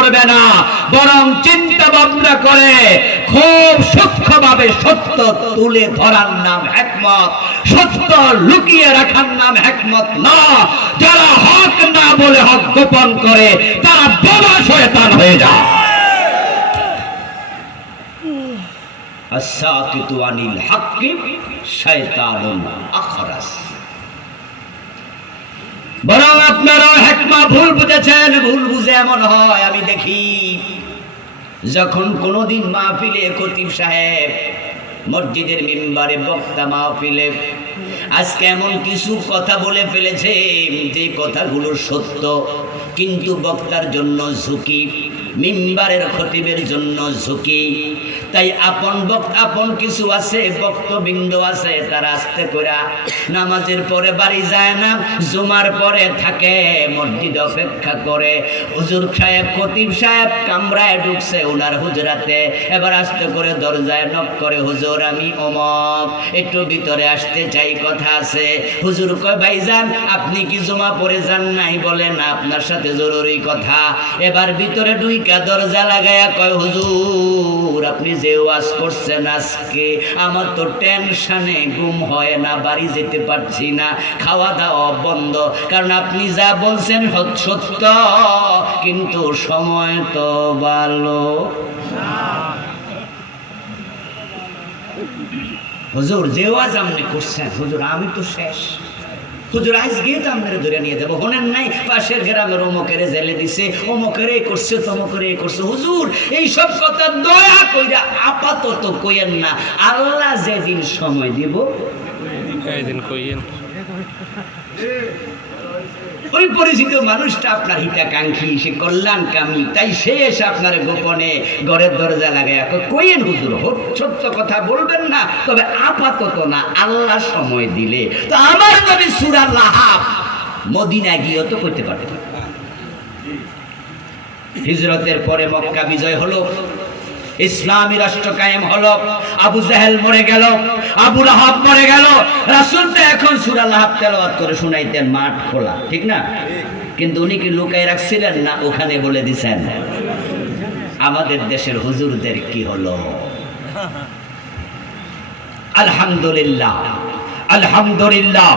করবে না বরং চিন্তা ভাবনা করে খুব সূক্ষ্মভাবে সত্য তুলে ধরার নাম একমত সত্য লুকিয়ে রাখার নাম একমত না যারা হক না বলে হক গোপন করে তারা বোমা শয়তান হয়ে যায় الساكت عن الحق شيطان أخرس বরং আপনারা হেকমা ভুল বুঝেছেন, ভুল বুঝে এমন হয়, আমি দেখি। যখন কোনোদিন মাহফিলে কতিব সাহেব মসজিদের মেম্বারে বক্তা মা ফিলে আজকে এমন কিছু কথা বলে ফেলেছে যে কথাগুলো সত্য, কিন্তু বক্তার জন্য ঝুঁকি। মিম্বারের খতিবের জন্য ঝুঁকি। তাই আপন বক্ত আপন কিছু আছে, বক্তবৃন্দ আছে, তারা আস্তে করে নামাজের পরে বাড়ি যায় না, জুমার পরে থাকে, মসজিদ অপেক্ষা করে। হুজুর সাহেব, খতিব সাহেব কামরায় ঢুকছে ওনার হুজরাতে। এবার আস্তে করে দরজায় নক করে, হুজুর, আমি অমক। একটু ভিতরে আসতে চাই, কথা আছে। হুজুর কয়, ভাই যান, আপনি কি জমা পড়ে যান নাই বলেন, আপনার সাথে জরুরি কথা। এবার ভিতরে ঢুইকা দরজা লাগায়া কয়, হুজুর, আপনি যে ওয়াজ করছেন আজকে, আমার তো টেনশনে ঘুম হয় না, বাড়ি যেতে পারছি না খাওয়া দাওয়া বন্ধ। কারণ আপনি যা বলছেন সত্য, কিন্তু সময় তো ভালো। হুজুর, যে ওয়াজ আপনি করছেন, হুজুর, আমি তো শেষ। হুজুর, আজকে তো আমরা ধরে নিয়ে যাব। হনেন নাই, পাশের গ্রামের অমুকেরে জেলে দিছে, অমুকেরে করছে, তমুকেরে এই করছে। হুজুর, এই সব কথা দয়া কইরা আপাতত কইয়েন না। আল্লাহ যেদিন সময় দিব একদিন কইয়েন। ওই পরিচিত মানুষটা আপনার হিতাকাঙ্ক্ষী, সে কল্যাণকামী, তাই সে এসে আপনার গোপনে ঘরের দরজা লাগায় কইয়েন হুজুর সত্য কথা বলবেন না, তবে আপাতত না, আল্লাহ সময় দিলে। তো আমার নবী সুরা লাহাব মদিনা গিয়েও তো করতে পারতেন। হিজরতের পরে মক্কা বিজয় হলো। ইসলামী রাষ্ট্র কায়েম হলো। আবু জাহেল মরে গেল, আবু লাহাব মরে গেল। রাসূল তো এখন সূরা লাহাব তেলাওয়াত করে শুনাইতেন, মাঠ খোলা, ঠিক না? কিন্তু উনি কি লুকায় রাখছিলেন না ওখানে বলে দিছেন, আমাদের দেশের হুজুরদের কি হলো? আলহামদুলিল্লাহ আলহামদুলিল্লাহ।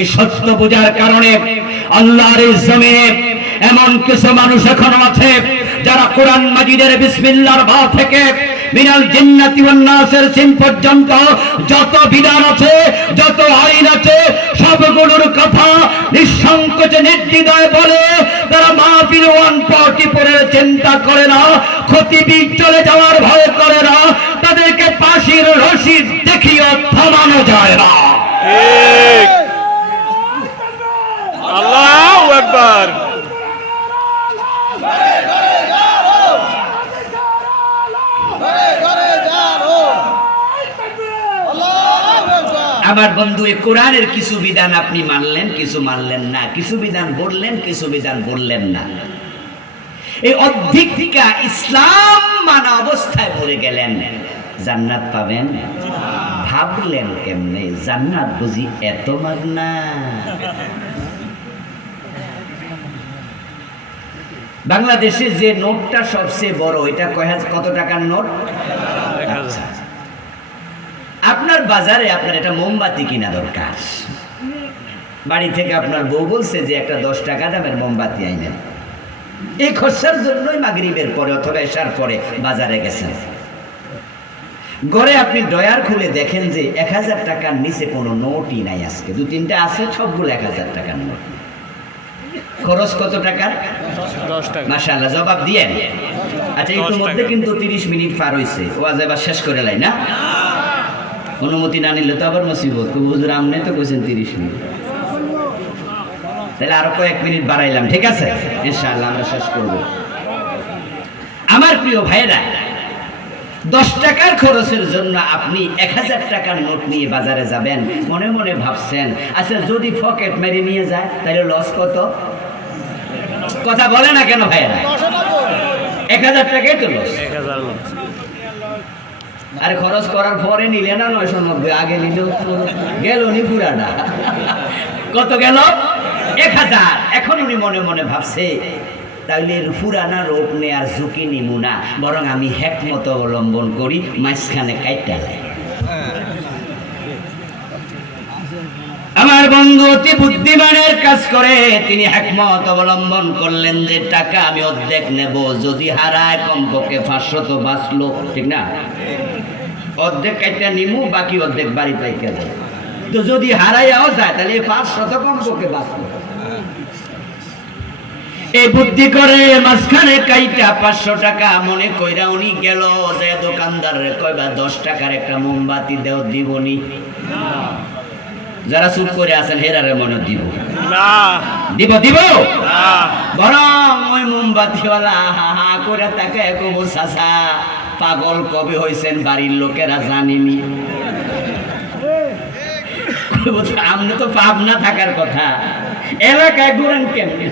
এই সত্য বোঝার কারণে আল্লাহর জমিনে এমন কিছু মানুষ এখনও আছে যারা কোরআন মাজিদের বিসমিল্লাহর ভা থেকে মিনাল জিন্নাতি ওয়ান সিন পর্যন্ত যত বিধান আছে, যত আইন আছে, সবগুলোর কথা নিঃসংকোচে নির্দ্বিধায় বলে তারা মাহফিল ওয়ান পার্টি পরে চিন্তা করে না ক্ষতিবি চলে যাওয়ার ভয় করে না, তাদেরকে পাশির রশিদ দেখিও থামানো যায় না। আল্লাহু আকবার। আমার বন্ধু এই কোরআনের কিছু বিধান আপনি মানলেন, কিছু মানলেন না। কিছু বিধান বললেন, কিছু বিধান বললেন না। এই অধিকা ইসলাম মানা অবস্থায় পড়ে গেলেন। জান্নাত পাবেন? ভাবলেন কেমনে? জান্নাত বুঝি এত মাগনা। বাংলাদেশে যে নোটটা সবচেয়ে বড়, এটা কয় কত টাকার নোট? হাজার। আপনার বাজারে আপনার একটা মোমবাতি কিনা দরকার। বাড়ি থেকে আপনার বউ বলছে যে একটা দশ টাকা দামের মোমবাতি আইনেন। এই খরচার জন্যই মাগরিবের পরে অথবা এসার পরে বাজারে গেছেন। ঘরে আপনি ডয়ার খুলে দেখেন যে এক হাজার টাকার নিচে কোনো নোটই নাই আজকে। দু তিনটা আছে সবগুলো এক হাজার টাকার নোট। খরচ কত টাকার? মাশাআল্লাহ জবাব দিয়ে। আচ্ছা ইতিমধ্যে কিন্তু তিরিশ মিনিট পার হয়েছে ওয়াজ এবার শেষ করে লাই না? অনুমতি না নিলে তো আবার মুসিবত। হুজুর আমনে তো কইছেন তিরিশ মিনিট। তাহলে আরও কয়েক মিনিট বাড়াইলাম, ঠিক আছে? ইনশাআল্লাহ আমরা শেষ করব। আমার প্রিয় ভাইরা দশ টাকার খরচের জন্য আপনি এক হাজার টাকার নোট নিয়ে বাজারে যাবেন। মনে মনে ভাবছেন আচ্ছা যদি পকেট মেরে নিয়ে যায়, তাহলে লস কত? কথা বলে না কেন ভাইরা এক হাজার টাকাই তো লস। আর খরচ করার পরে নিলে না নয়শো নব্বই, আগে নিলেও তো গেল নি পুরাটা কত গেল? এক হাজার। এখন উনি মনে মনে ভাবছে তাহলে পুরানা রোগ নেয়ার ঝুঁকি নিমু না, বরং আমি হেকমত অবলম্বন করি, মাঝখানে কাইটা আমার বন্ধু অতি বুদ্ধিমানের কাজ করে, তিনি একমত অবলম্বন করলেন যে টাকা আমি অর্ধেক নেব, যদি হারায় কমপক্ষে পাঁচশো তো বাঁচলো, ঠিক না? অর্ধেক কাইটা নিমু, বাকি অর্ধেক বাড়ি পাইকে দেয় তো যদি হারাইয়াও যায়, তাহলে এই পাঁচশো তো কমপক্ষে বাঁচলো এই বুদ্ধি করে মাঝখানে কাইটা পাঁচশো টাকা মনে কইরা উনি গেল যে দোকানদারের কয়বা দশ টাকার একটা মোমবাতি দেও দিবনি। যারা চুপ করে আছেন, হেরারে মনে দিব না। দিব দিব? না। বরং ওই মোমবাতিওয়ালা হা হা করে তাকে কবু চাচা পাগল কবে হয়েছেন বাড়ির লোকেরা জানিনি আমনে তো, আপনি তো পাবনা থাকার কথা। এলাকায় ঘুরেন কেমনি?